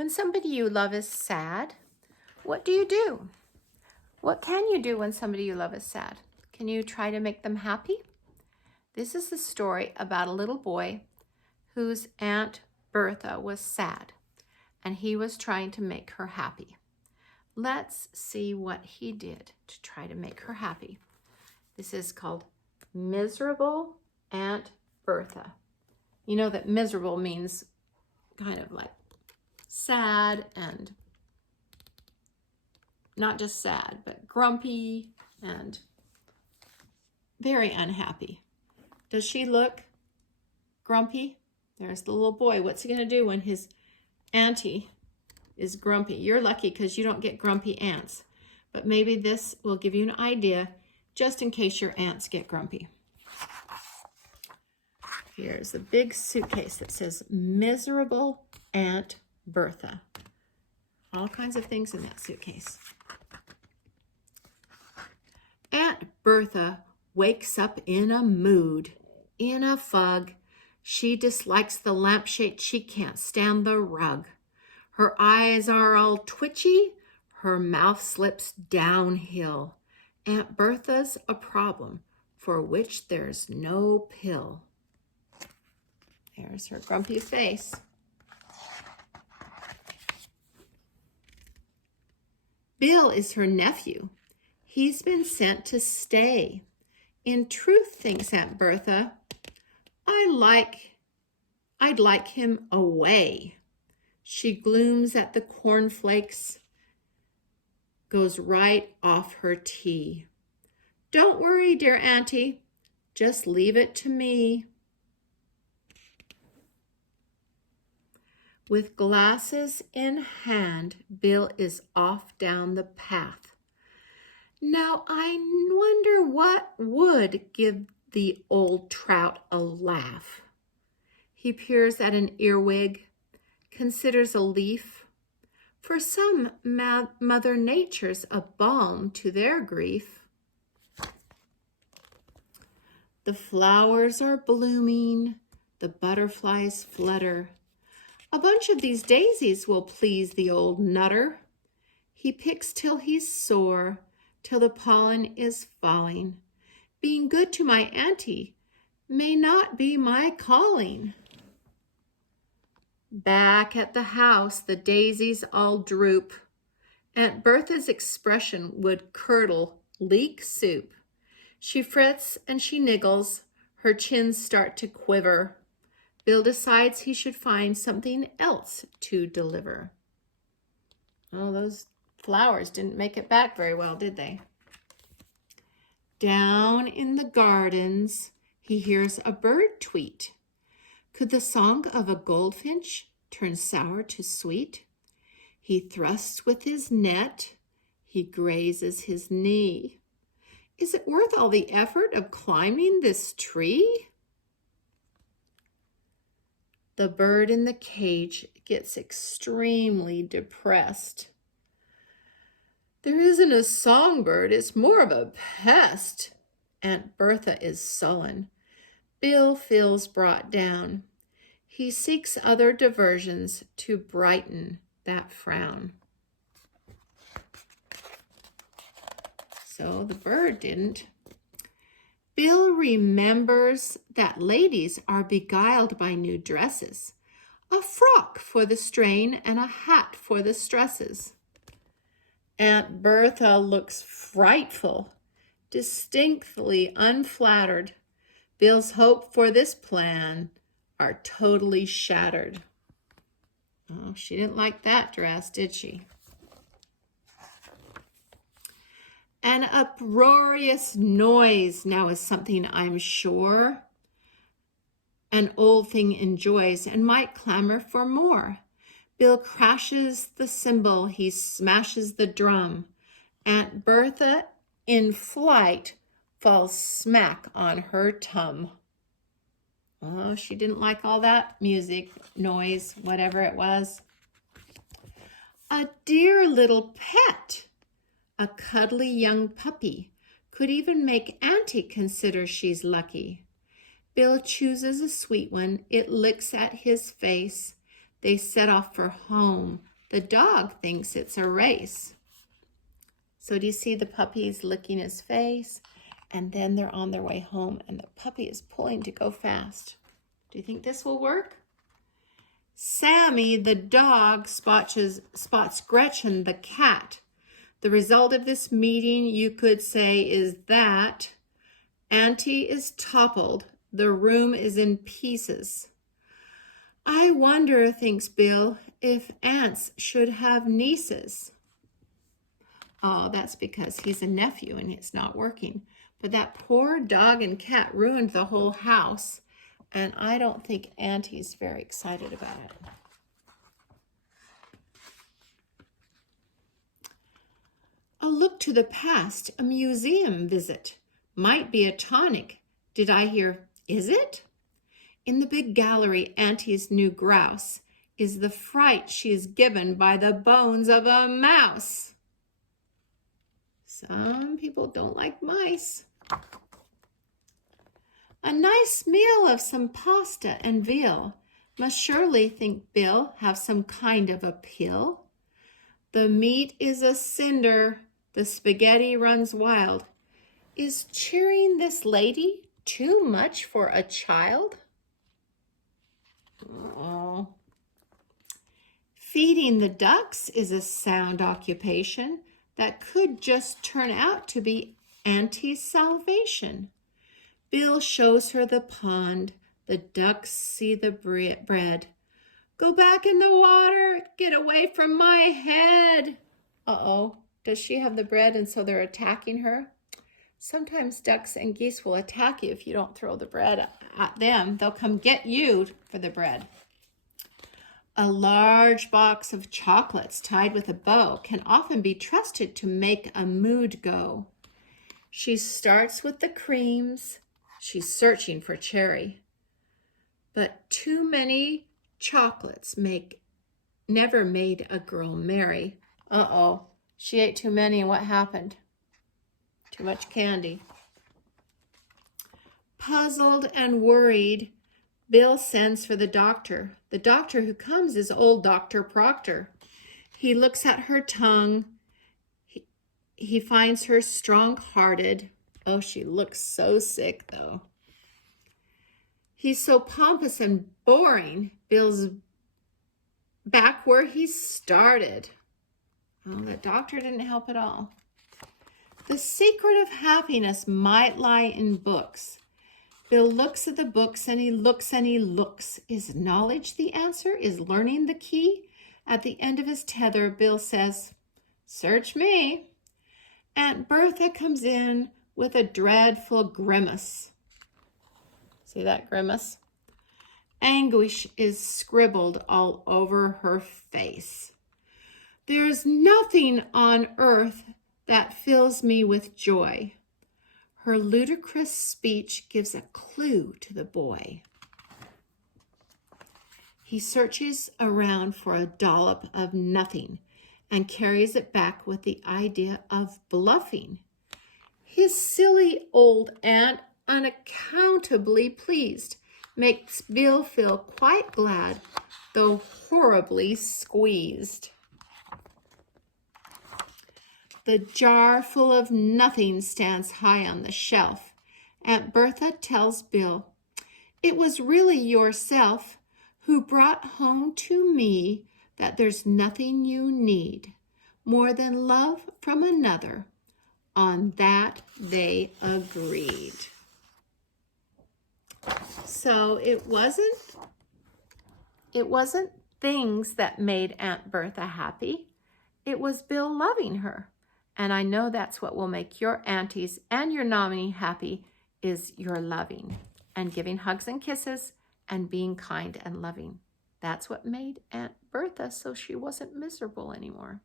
When somebody you love is sad, what do you do? What can you do when somebody you love is sad? Can you try to make them happy? This is the story about a little boy whose Aunt Bertha was sad, and he was trying to make her happy. Let's see what he did to try to make her happy. This is called Miserable Aunt Bertha. You know that miserable means kind of like sad, and not just sad, but grumpy and very unhappy. Does she look grumpy? There's the little boy. What's he going to do when his auntie is grumpy? You're lucky because you don't get grumpy aunts, but maybe this will give you an idea just in case your aunts get grumpy. Here's a big suitcase that says Miserable Aunt Bertha. All kinds of things in that suitcase. Aunt Bertha wakes up in a mood, in a fug. She dislikes the lampshade. She can't stand the rug. Her eyes are all twitchy. Her mouth slips downhill. Aunt Bertha's a problem for which there's no pill. There's her grumpy face. Bill is her nephew. He's been sent to stay. In truth, thinks Aunt Bertha, I'd like him away. She glooms at the cornflakes, goes right off her tea. Don't worry, dear Auntie, just leave it to me. With glasses in hand, Bill is off down the path. Now I wonder what would give the old trout a laugh. He peers at an earwig, considers a leaf. For some, Mother Nature's a balm to their grief. The flowers are blooming, the butterflies flutter. A bunch of these daisies will please the old nutter. He picks till he's sore, till the pollen is falling. Being good to my auntie may not be my calling. Back at the house, the daisies all droop. Aunt Bertha's expression would curdle leek soup. She frets and she niggles. Her chins start to quiver. Bill decides he should find something else to deliver. Oh, those flowers didn't make it back very well, did they? Down in the gardens, he hears a bird tweet. Could the song of a goldfinch turn sour to sweet? He thrusts with his net. He grazes his knee. Is it worth all the effort of climbing this tree? The bird in the cage gets extremely depressed. There isn't a songbird, it's more of a pest. Aunt Bertha is sullen. Bill feels brought down. He seeks other diversions to brighten that frown. So the bird didn't. Bill remembers that ladies are beguiled by new dresses, a frock for the strain and a hat for the stresses. Aunt Bertha looks frightful, distinctly unflattered. Bill's hope for this plan are totally shattered. Oh, she didn't like that dress, did she? An uproarious noise now is something I'm sure an old thing enjoys and might clamor for more. Bill crashes the cymbal, he smashes the drum. Aunt Bertha, in flight, falls smack on her tum. Oh, she didn't like all that music, noise, whatever it was. A dear little pet, a cuddly young puppy, could even make Auntie consider she's lucky. Bill chooses a sweet one. It licks at his face. They set off for home The dog thinks it's a race. So do you see the puppies licking his face? And then they're on their way home and the puppy is pulling to go fast. Do you think this will work? Sammy, the dog, spots Gretchen, the cat. The result of this meeting, you could say, is that Auntie is toppled. The room is in pieces. I wonder, thinks Bill, if aunts should have nieces. Oh, that's because he's a nephew and it's not working. But that poor dog and cat ruined the whole house. And I don't think Auntie's very excited about it. A look to the past, a museum visit. Might be a tonic. Did I hear, is it? In the big gallery, Auntie's new grouse is the fright she's given by the bones of a mouse. Some people don't like mice. A nice meal of some pasta and veal. Must surely, think Bill, have some kind of a pill. The meat is a cinder. The spaghetti runs wild. Is cheering this lady too much for a child? Oh. Feeding the ducks is a sound occupation that could just turn out to be Auntie's salvation. Bill shows her the pond. The ducks see the bread. Go back in the water. Get away from my head. Uh-oh. Does she have the bread and so they're attacking her? Sometimes ducks and geese will attack you if you don't throw the bread at them. They'll come get you for the bread. A large box of chocolates tied with a bow can often be trusted to make a mood go. She starts with the creams. She's searching for cherry. But too many chocolates never made a girl merry. Uh-oh. She ate too many and what happened? Too much candy. Puzzled and worried, Bill sends for the doctor. The doctor who comes is old Dr. Proctor. He looks at her tongue. He finds her strong-hearted. Oh, she looks so sick, though. He's so pompous and boring. Bill's back where he started. Oh, the doctor didn't help at all. The secret of happiness might lie in books. Bill looks at the books and he looks and he looks. Is knowledge the answer? Is learning the key? At the end of his tether, Bill says, "Search me." Aunt Bertha comes in with a dreadful grimace. See that grimace? Anguish is scribbled all over her face. There's nothing on earth that fills me with joy. Her ludicrous speech gives a clue to the boy. He searches around for a dollop of nothing and carries it back with the idea of bluffing. His silly old aunt, unaccountably pleased, makes Bill feel quite glad, though horribly squeezed. The jar full of nothing stands high on the shelf. Aunt Bertha tells Bill, "It was really yourself who brought home to me that there's nothing you need more than love from another." On that they agreed. So it wasn't things that made Aunt Bertha happy. It was Bill loving her. And I know that's what will make your aunties and your Nonnie happy, is your loving and giving hugs and kisses and being kind and loving. That's what made Aunt Bertha so she wasn't miserable anymore.